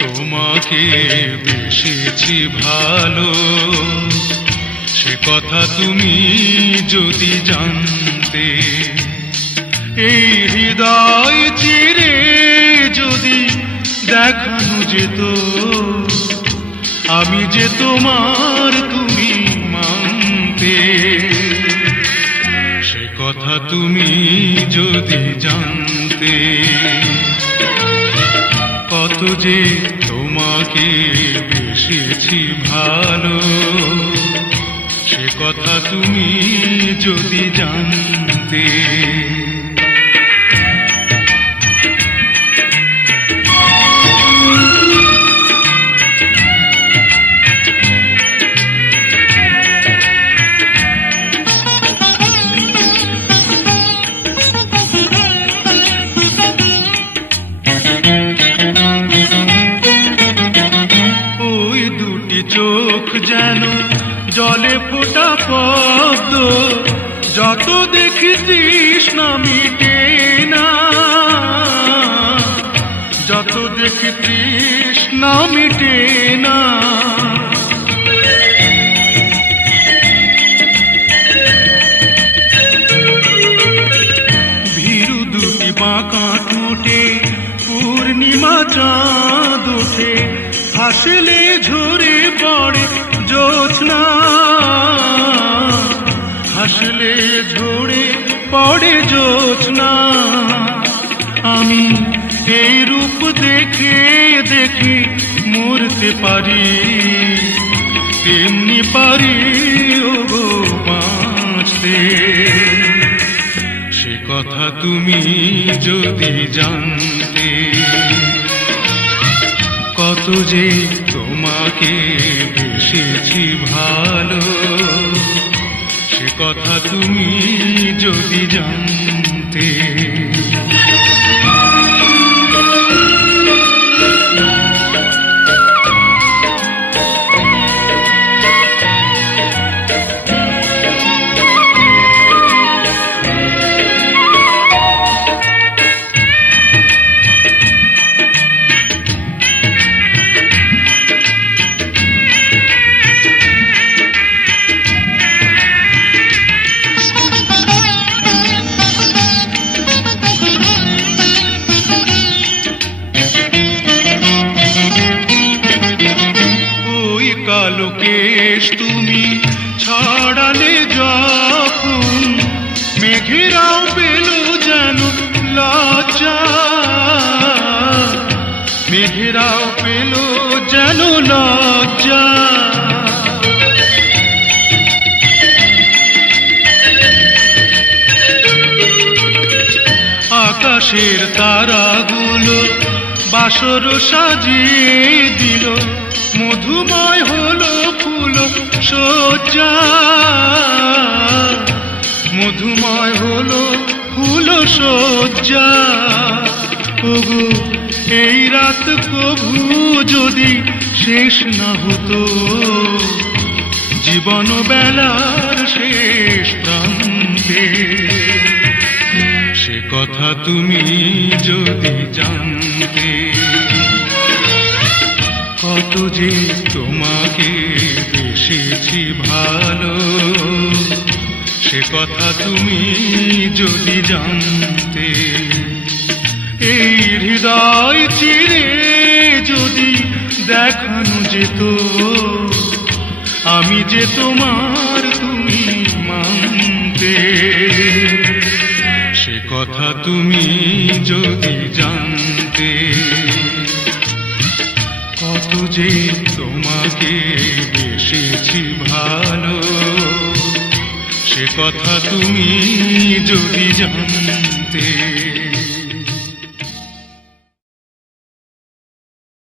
তোমাকে বেসেছি ভালো, সে কথা তুমি যদি জানতে। এই হৃদয় চিরে যদি দেখানো যেত আমি যে তোমার তুমি মানতে, সে কথা তুমি যদি জানতে। কত যে তোমাকে বেসেছি ভালো, সে কথা তুমি যদি জানতে। চোখ যেন জলে ফোটা পদ্ম, যত দেখি তৃষ্ণা মিটে না, যত দেখি তৃষ্ণা মিটে না। ভীরু দুটি বাঁকা টুটে পূর্ণিমা চাঁদ ওঠে, হাসলে ঝরে পড়ে জ্যোৎস্না, হাসলে ঝরে পড়ে জ্যোৎস্না। আমি এই রূপ দেখে দেখে মরতে পারি, তেমনি পারি ওগো বাঁচতে। সে কথা তুমি যদি জানতে। কত যে তোমাকে বেসেছি ভালো, সে কথা তুমি যদি জানতে। কালো কেশ তুমি ছড়ালে যখন, মেঘেরাও পেল যেন লজ্জা, মেঘেরাও পেল যেন লজ্জা। আকাশের তারাগুলো বাসর সাজিয়ে দিল, মধুময় হলো ফুল সজ্জা, মধুময় হলো ফুল সজ্জা। ওগো এই রাত কভু যদি শেষ না হতো, জীবন বেলার শেষ প্রান্তে, সে কথা তুমি যদি জানতে। কত যে তোমাকে বেসেছি ভালো, সে কথা তুমি যদি জানতে। এই হৃদয় চিরে যদি দেখানো যেত আমি যে তোমার তুমি মানতে, সে কথা তুমি যদি জানতে। কত যে তোমাকে বেসেছি ভালো, সে কথা তুমি যদি জানতে।